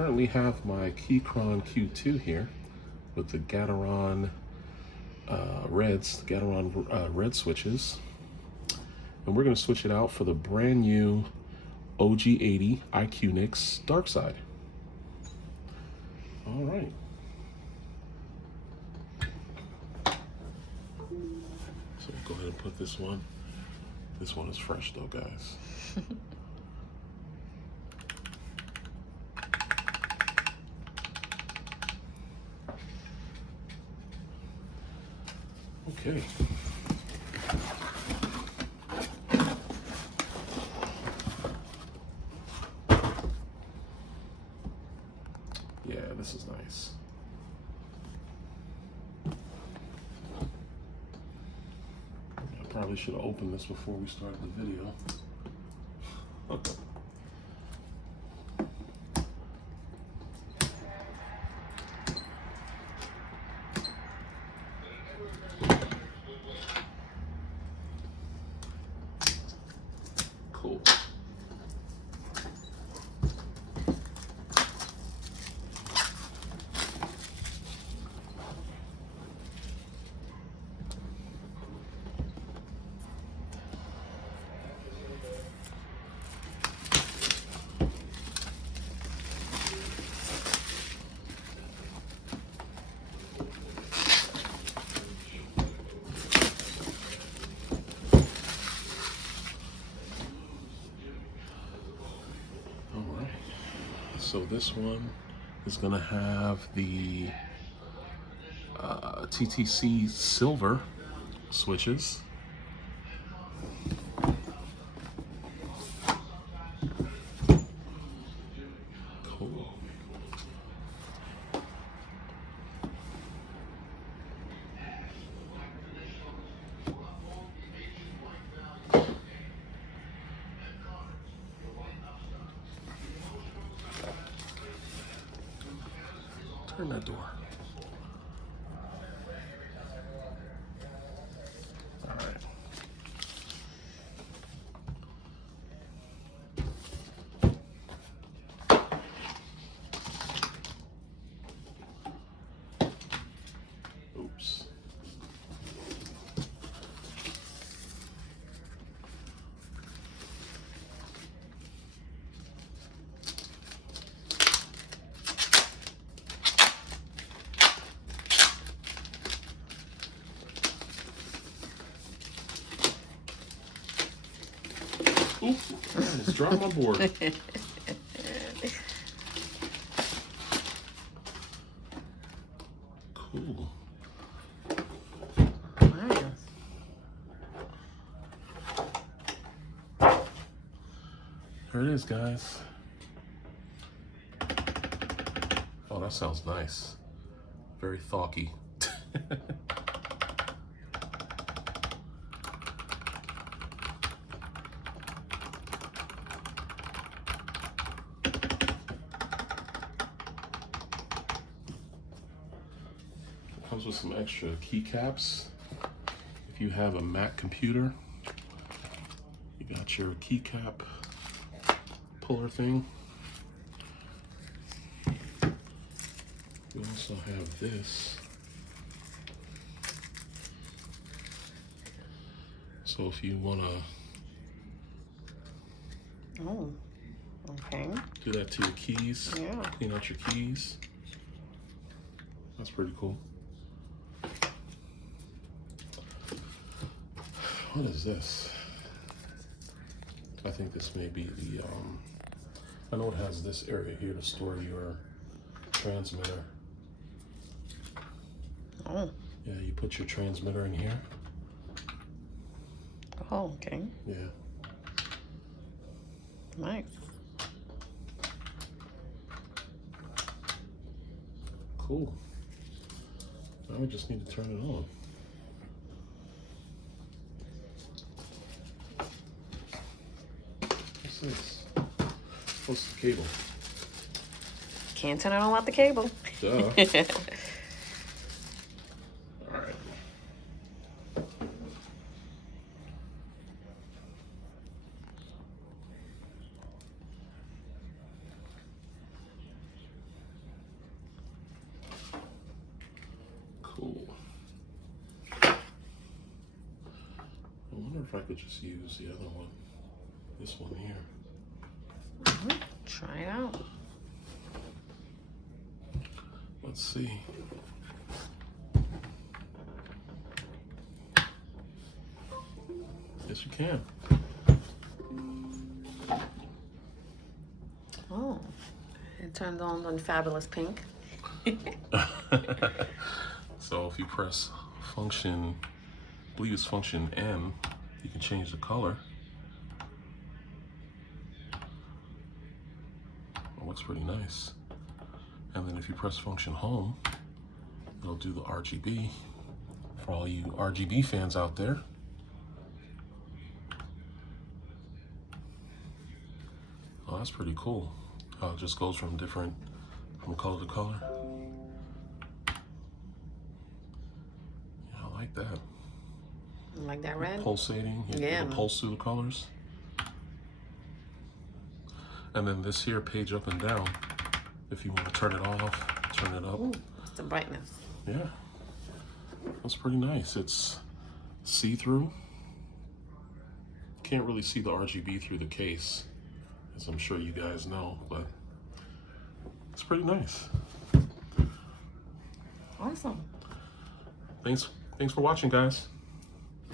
Currently have my Keychron Q2 here with the Gateron red switches, and we're going to switch it out for the brand new og80 Iqunix Darkside. All right. So go ahead and put this one. This one is fresh though, guys. Okay. Yeah, this is nice. I probably should have opened this before we started the video. Cool. So this one is going to have the TTC silver switches. Cool. Turn that door. All right. Oops. Oops, I just dropped my board. Cool. Nice. There it is, guys. Oh, that sounds nice. Very thawky. Comes with some extra keycaps. If you have a Mac computer, you got your keycap puller thing. You also have this. So if you want to do that to your keys, clean out your keys, that's pretty cool. What is this? I think this may be the, I know it has this area here to store your transmitter. Oh. Yeah, you put your transmitter in here. Oh, okay. Yeah. Nice. Cool. Now we just need to turn it on. What's this? What's the cable? Can't turn it on without the cable. Duh. All right. if I could just use the other one, this one here. Try it out. Let's see. Yes, you can. Oh, it turned on fabulous pink. So if you press function, I believe it's function M, you can change the color. It looks pretty nice. And then if you press function home, it'll do the RGB for all you RGB fans out there. Oh, that's pretty cool. How it just goes from color to color. Yeah, I like that. Like that red? Pulsating, Yeah. it'll pulse through the colors. And then this here, page up and down, if you want to turn it off, turn it up. Ooh, it's the brightness. Yeah, that's pretty nice. It's see-through. Can't really see the RGB through the case, as I'm sure you guys know, but it's pretty nice. Awesome. Thanks for watching, guys.